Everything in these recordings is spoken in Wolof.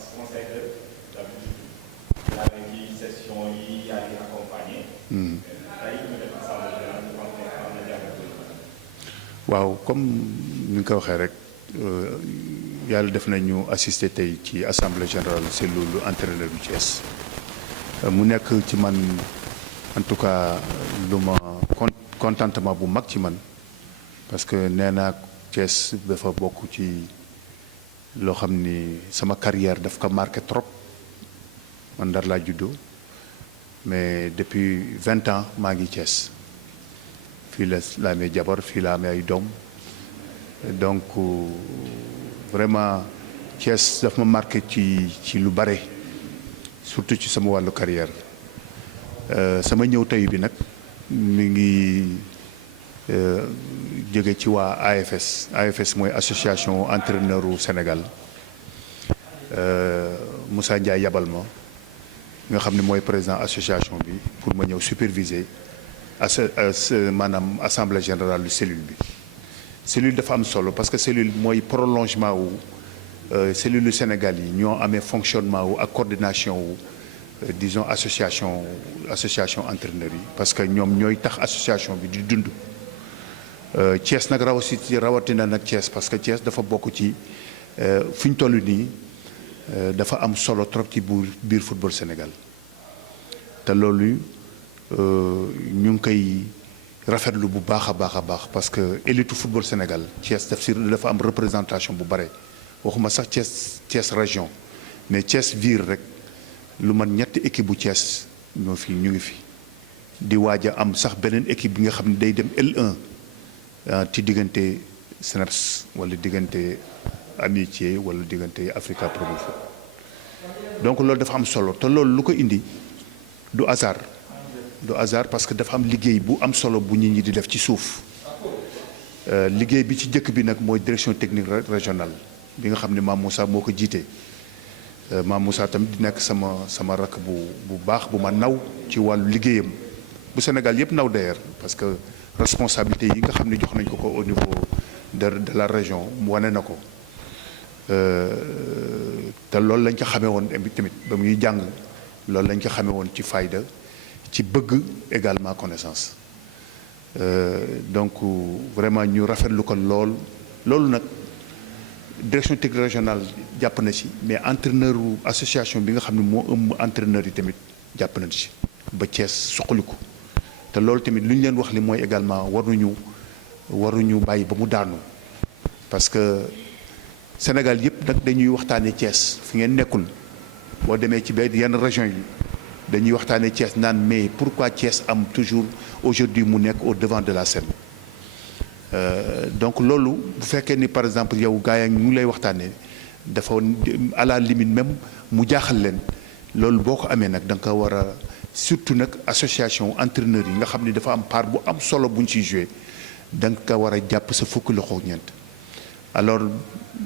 conseil de d'habitude yaa ngi ci session yi yaa ngi accompagné. tey ñu def assemblée générale ñu wax ne am na jàngat. waaw comme ni nga ko waxee rek yàlla def nañu assister tey ci assemblée générale cellule entraîneur bu Thiès mu nekk ci man en tout cas lu ma contentement bu mag ci man parce que nee naa Thiès dafa bokk ci loo xam ni sama carrière daf ko marqué trop man Ndar laa juddoo mais depuis 20 ans maa ngi Thiès fii la amee jabar fii la amee ay doom donc vraiment Thiès daf ma marqué ci lu bare surtout ci sama wàllu carrière sama ñëw tey bi nag mi ngi jóge ci waa AFS mooy association entraîneur u Sénégal Moussa Ndiaye yabal ma nga xam ne mooy président association bi pour ma ñëw superviser maanaam assemblée générale du cellule bi cellule dafa am solo parce que cellule mooy prolongement wu cellule du Sénégal yi ñoo amee fonctionnement wu ak coordination wu disons association entraîneurs yi parce que ñoom ñooy tax association bi di dund Thiès nag rawatina nag Thiès parce que Thiès dafa bokk ci fi ñu toll nii dafa am solo trop ci biir football Sénégal te loolu ñu ngi koy rafetlu bu baax a baax parce que élite football Sénégal Thiès dafa am représentation bu bare waxuma sax Thiès région mais Thiès ville rek lu man ñetti équipe bu Thiès ñu ngi fi di waaj a am sax beneen équipe bi nga xam ne day dem L1 ci diggante SNEPS wala diggante Amitié wala diggante Africa Promo Foot donc loolu dafa am solo te loolu lu ko indi du hasard parce que dafa am liggéey bu am solo bu nit ñi di def ci suuf liggéey bi ci jëkk bi nag mooy direction technique régionale bi nga xam ne Mame Moussa moo ko jiite Mame Moussa tamit di nekk sama rakk bu baax bu ma naw ci wàllu liggéeyam bu Sénégal yëpp naw d'ailleurs parce que responsabilité yi nga xam ne jox nañ ko au niveau de la région mu wane na ko te loolu lañ ko xamee woon tamit ba muy jàng loolu lañ ko xamee woon ci fayda ci bëgg également connaissance donc vraiment ñu rafetlu ko loolu nag direction technique régionale jàpp na ci mais entraîneur association bi nga xam ne moo ëmb entraîneur yi tamit jàpp na ci ba Thiès suqaliku te loolu tamit lu ñu leen wax li mooy également waruñu bàyyi ba mu daanu parce que Sénégal yëpp nag dañuy waxtaanee Thiès fi ngeen nekkul boo demee ci yenn région yi dañuy waxtaanee Thiès naan mais pourquoi Thiès am toujours aujourd'hui mu nekk au devant de la scène donc loolu bu fekkee ni par exemple yow gars yi ñu lay waxtaanee dafa à la limite même mu jaaxal leen loolu boo ko amee nag da nga ko war a surtout nag association entraîneurs yi nga xam ne dafa am part bu am solo bu ñu ciy joué da nga ko war a jàpp sa fukki loxo ñeent alors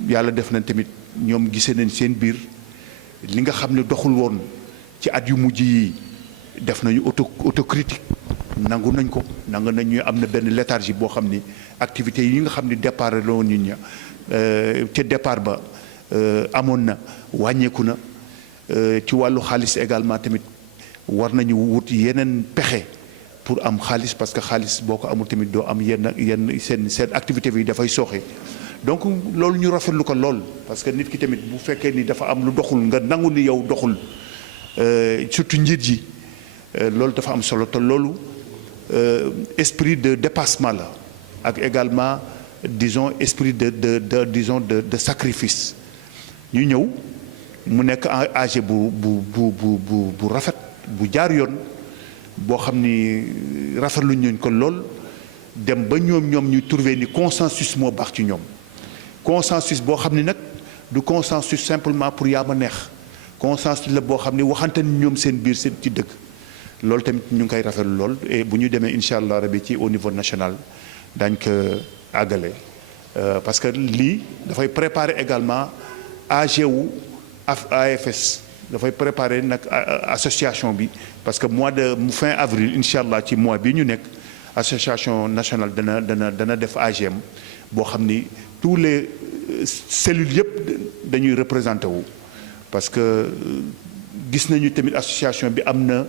yàlla def na tamit ñoom gisee nañ seen biir li nga xam ne doxul woon ci at yu mujj yi def nañu autocritique nangu nañu am na benn léthargie boo xam ni activités yi nga xam ni départ la woon nit ña ca départ ba amoon na wàññeeku na ci wàllu xaalis également tamit war nañu wut yeneen pexe pour am xaalis parce que xaalis boo ko amul tamit doo am yenn seen activité bi dafay sooxe donc loolu ñu rafetlu ko lool parce que nit ki tamit bu fekkee ni dafa am lu doxul nga nangu ni yow doxul surtout njiit yi loolu dafa am solo te loolu esprit de dépassement la ak également disons esprit de sacrifice ñu ñëw mu nekk âgé bu rafet bu jaar yoon boo xam ni rafetlu ñu ko lool dem ba ñoom ñu trouver ni consensus moo baax ci ñoom consensus boo xam ni nag du consensus simplement pour yaa ma neex consensus la boo xam ni waxante ni ñoom seen biir seen ci dëgg loolu tamit ñu ngi koy rafetlu lool et bu ñu demee incha allah rabi ci au niveau national dañ ko àggale parce que lii dafay préparer également AG wu AFS dafay préparer nag association bi parce que mois de fin avril incha allah ci mois bi ñu nekk association nationale dana def AGM boo xam ni tous les cellules yëpp dañuy représenté wu parce que gis nañu tamit association bi am na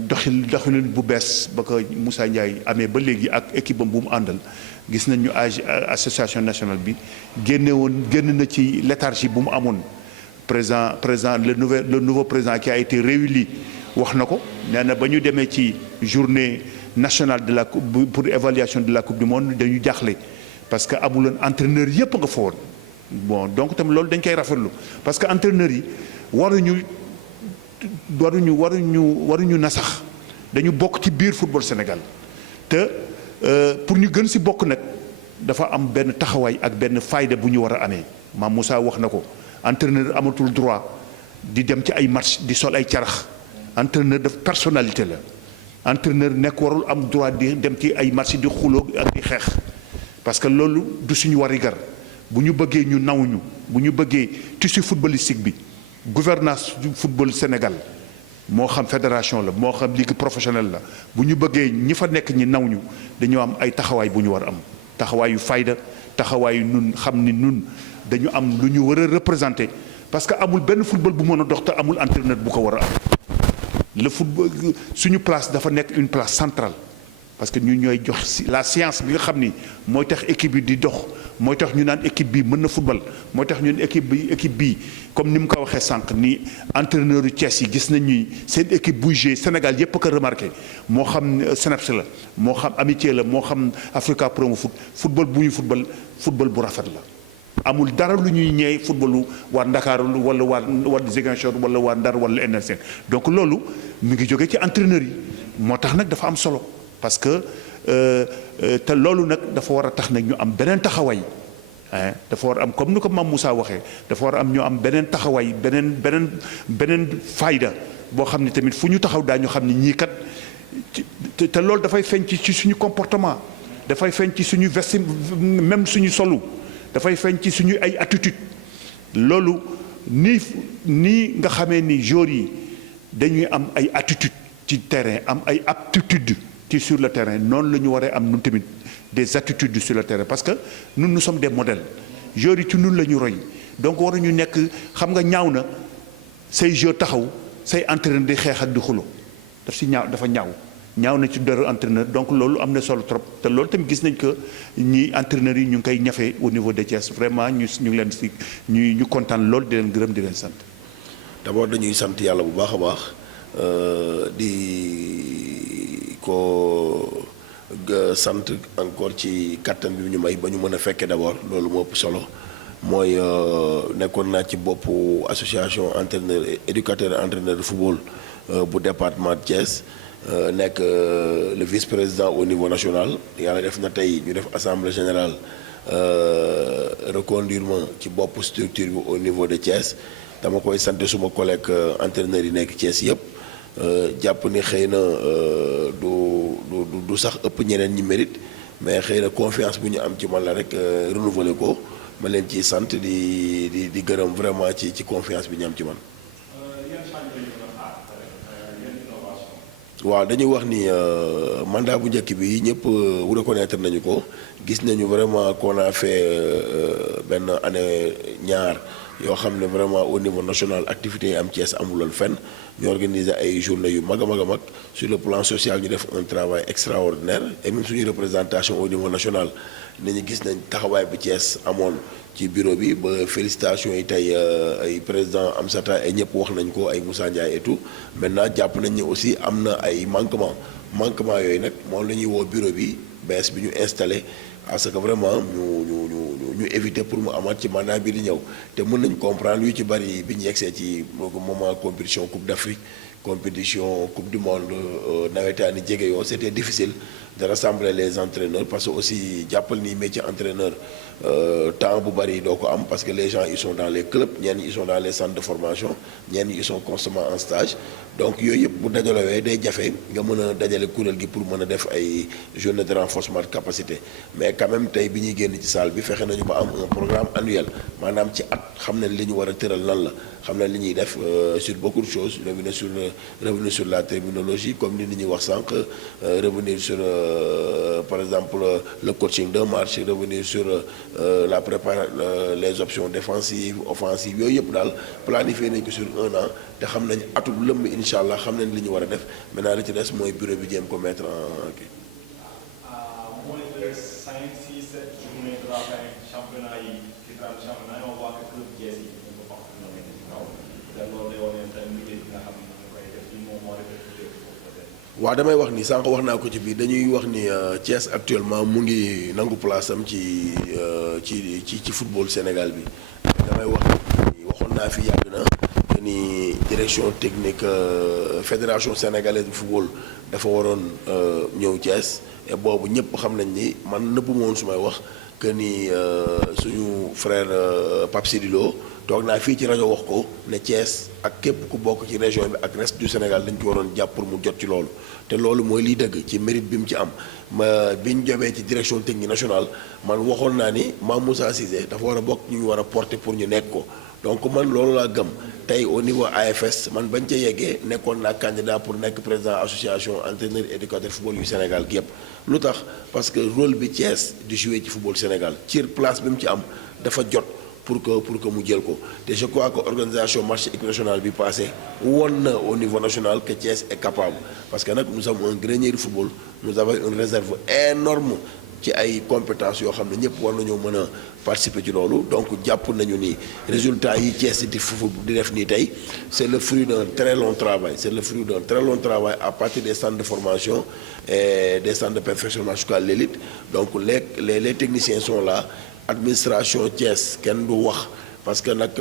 doxalin bu bees ba ko Moussa Ndiaye amee ba léegi ak équipe am bu mu àndal gis nañu association nationale bi génn na ci léthargie bu mu amoon président le nouveau président qui a été réélu wax na ko nee na ba ñu demee ci journée nationale de la pour évaluation de la coupe du monde dañu jaaxle parce que amuloon entraîneur yépp nga fa woon bon donc tamit loolu dañ koy rafetlu parce que entraîneurs yi waruñu nasax dañu bokk ci biir football Sénégal te pour ñu gën ci bokk nag dafa am benn taxawaay ak benn fayda bu ñu war a amee Mame Moussa wax na ko entraîneur amatul droit di dem ci ay match di sol ay carax entraîneur daf personnalité la entraîneur nekk warul am droit di dem ci ay match di xuloo ak di xeex parce que loolu du suñu warigar bu ñu bëggee ñu naw ñu bu ñu bëggee tissu footballistique bi gouvernance du football Sénégal moo xam fédération la moo xam ligue professionnelle la bu ñu bëggee ñi fa nekk ñi naw ñu dañoo am ay taxawaay bu ñu war a am taxawaayu fayda taxawaayu nun xam ni nun dañu am lu ñu war a représenter parce que amul benn football bu mën a dox te amul entraîneur bu ko war a am le football suñu place dafa nekk une place centrale parce que ñu ñooy jox la science bi nga xam ni mooy tax équipe bi di dox mooy tax ñu naan équipe bi mën na football mooy tax ñun équipe bi comme ni mu ko waxee sànq ni entraîneur yu Thiès yi gis nañ ni seen équipe buy jouer Sénégal yépp a ko remarqué moo xam Seneps la moo xam Amitié la moo xam Africa Promo Foot football bu ñu football bu rafet la. amul dara lu ñuy ñeey footballu waa Ndakaaru wala waa Ziguinchor wala waa Ndar wala NRC donc loolu mi ngi jógee ci entraîneurs yi moo tax nag dafa am solo parce que te loolu nag dafa war a tax nag ñu am beneen taxawaay dafa war a am comme ni ko Mame Moussa waxee dafa war a am ñu am beneen taxawaay beneen fayda boo xam ne tamit fu ñu taxaw daañu xam ne ñii kat te loolu dafay feeñ ci suñu comportement dafay feeñ ci suñu vesti même suñu solu dafay feeñ ci suñu ay attitude loolu nii nga xamee ni joueurs yi dañuy am ay attitude ci terrain am ay aptitude ci sur le terrain noonu la ñu waree am nun tamit des attitudes sur le terrain parce que nous sommes des modèles joueurs yi ci nun la ñu roy donc waruñu nekk xam nga ñaaw na say joueurs taxaw say entraîneur di xeex ak di xulo dafa ñaaw na ci dara entraîneur donc loolu am na solo trop te loolu tamit gis nañ que ñi entraîneurs yi ñu ngi koy ñafe au niveau de Thiès vraiment ñu ngi leen si ñu kontaan lool di leen gërëm di leen sant. d'abord dañuy sant yàlla bu baax a baax di ko sant encore ci kattan bi ñu may ba ñu mën a fekkee d'abord loolu moo ëpp solo mooy nekkoon naa ci boppu association entraîneur éducateur entraîneur de football bu département de Thiès. nekk le vice-président au niveau national yàlla def na tey ñu def assemblée générale reconduire ma ci bopp structure bi au niveau de Thiès dama koy sant suma collègue entraîneurs yi nekk Thiès yëpp jàpp ni xëy na du sax ëpp ñeneen ñi mérite mais xëy na confiance bu ñu am ci man la rek renouveler ko ma leen ciy sant di gërëm vraiment ci confiance bi ñu am ci man. waaw dañuy wax ni mandat bu njëkk bi ñëpp reconnaître nañu ko gis nañu vraiment qu'on a fait benn année ñaar yoo xam ne vraiment au niveau national activités yi am Thiès amuloon fenn ñu organiser ay journées yu mag a mag a mag sur le plan social ñu def un travail extraordinaire et même suñu représentation au niveau national nit ñi gis nañ taxawaay bi Thiès amoon ci bureau bi ba félicitations yi tey ay président Amsata ay ñëpp wax nañ ko ay Moussa Ndiaye et tout maintenant jàpp nañ ni aussi am na ay manquement yooyu nag moom la ñuy woo bureau bi bees bi ñu installé parce que vraiment ñu éviter pour mu amaat ci mandat bi di ñëw te mën nañ comprendre yu ci bari bi ñu yegsee ci moment compétition coupe d'Afrique compétition coupe du monde nawetaani jege yoo c'était difficile de rassembler les entraîneurs parce que aussi jàppal ni métier entraîneur temps bu bari doo ko am parce que les gens ils sont dans les clubs ñenn ils sont dans les centres de formation ñenn ils sont constamment en stage donc yooyu yëpp bu dajalowee day jafe nga mën a dajale kuréel gi pour mën a def ay journée de renforcement de capacité mais quand même tey bi ñuy génn ci salle bi fexe nañu ba am un programme annuel maanaam ci at xam nañ li ñu war a tëral lan la xam nañ li ñuy def sur beaucoup de choses revenir sur la terminologie comme ni ñuy wax sànq revenir sur par exemple le coaching d'un match, revenir sur la les options défensives offensives yooyu yëpp daal planifié nañ ko sur 1 an te xam nañ atum lëmb incha allah xam nañ li ñu war a def maintenant li ci des mooy bureau bi jéem ko mettre en kii. moins de 5, 6, 7 journées de la fin championnat yi ci grand championnat on voit que club Thiès yi ñu ko wax na nekk ci kaw te loolu day wane tamit liggéey bi nga xam ne ñu koy def ci moom moo répercuté foofu peut-être. waaw damay wax ni sànq wax naa ko ci biir dañuy wax ni Thiès actuellement mu ngi nangu place am ci football Sénégal bi damay wax ni waxoon naa fi yàgg na que ni direction technique fédération sénégalaise de football dafa waroon ñëw Thiès. et boobu ñëpp xam nañ ni man nëbbu ma woon su may wax que ni suñu frère Pape Sidi Lo toog naa fii ci rajo wax ko ne Thiès ak képp ku bokk ci région bi ak reste du Sénégal dañ ci waroon jàpp pour mu jot ci loolu te loolu mooy liy dëgg ci mérite bi mu ci am bi ñu jobee ci direction technique nationale man waxoon naa ni Mame Moussa Cissé dafa war a bokk ñu war a porter pour ñu nekk ko donc man loolu laa gëm tey au niveau AFS man bañ ca yeggee nekkoon naa candidat pour nekk président association entraîneur éducateur football yu Sénégal gi yëpp lu tax parce que rôle bi Thiès di jouer ci football Sénégal ci place bi mu ci am dafa jot pour que mu jël ko te je crois que organisation match équipe nationale bi passé won na au niveau national que Thiès est capable parce que nag nous sommes un grenier du football nous avons une réserve énorme ci ay compétences yoo xam ne ñëpp war nañoo mën a participer ci loolu donc jàpp nañu ni résultat yi Thiès di fufu di def nii tey c'est le fruit d'un très long travail c'est le fruit d'un très long travail à partir des centres de formation et des centres de perfectionnement jusqu'à l'élite donc les techniciens sont là administration Thiès kenn du wax parce que nag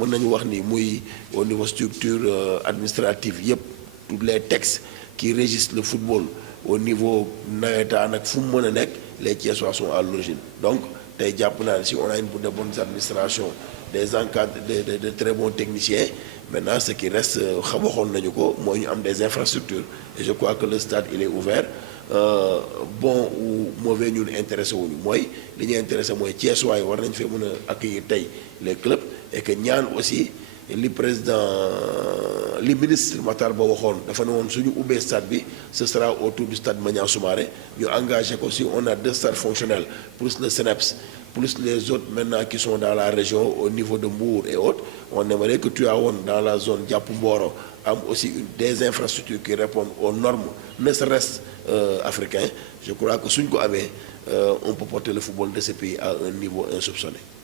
mën nañu wax ni muy au niveau structure administrative yëpp tous les textes qui régissent le football au niveau nawetaan ak fu mu mën a nekk les Thiessois sont à l'origine donc tey jàpp naa ne si on a une de bonnes administrations des encadres de très bons techniciens maintenant ce qui reste waxoon nañu ko mooy ñu am des infrastructures et je crois que le stade il est ouvert bon ou mauvais ñun intéressé wuñu mooy li ñuy intéressé mooy Thiessois yi war nañu fee mën a accueillir tey les clubs et que ñaan aussi li ministre Matar Ba waxoon dafa ne woon suñu ubbee stade bi ce sera autour du stade Maniang Soumaré ñu engagé ko si on a 2 stades fonctionnels plus le CNEPS plus les autres maintenant qui sont dans la région au niveau de Mbour et autres on aimerait que Tivaouane dans la zone Diap Mboro am aussi des infrastructures qui répondent aux normes ne serait-ce africains je crois que suñ ko amee on peut porter le football de ce pays à un niveau insoupçonné.